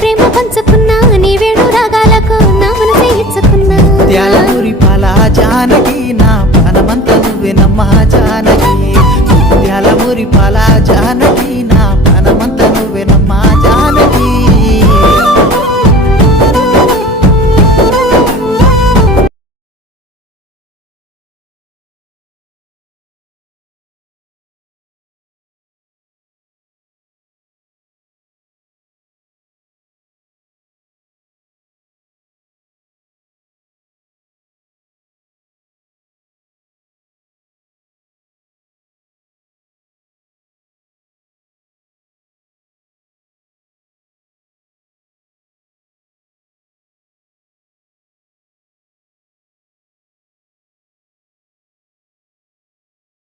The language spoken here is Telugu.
ప్రేమ పంచుకున్నా నీ వేడు రాగాలకు నా మనసే ఇచ్చుకున్నా ముత్యాలమూరి పాల జానకి నా ప్రాణమంతా నువ్వే నమ్మా జానకి ముత్యాలమూరి పాల జానకి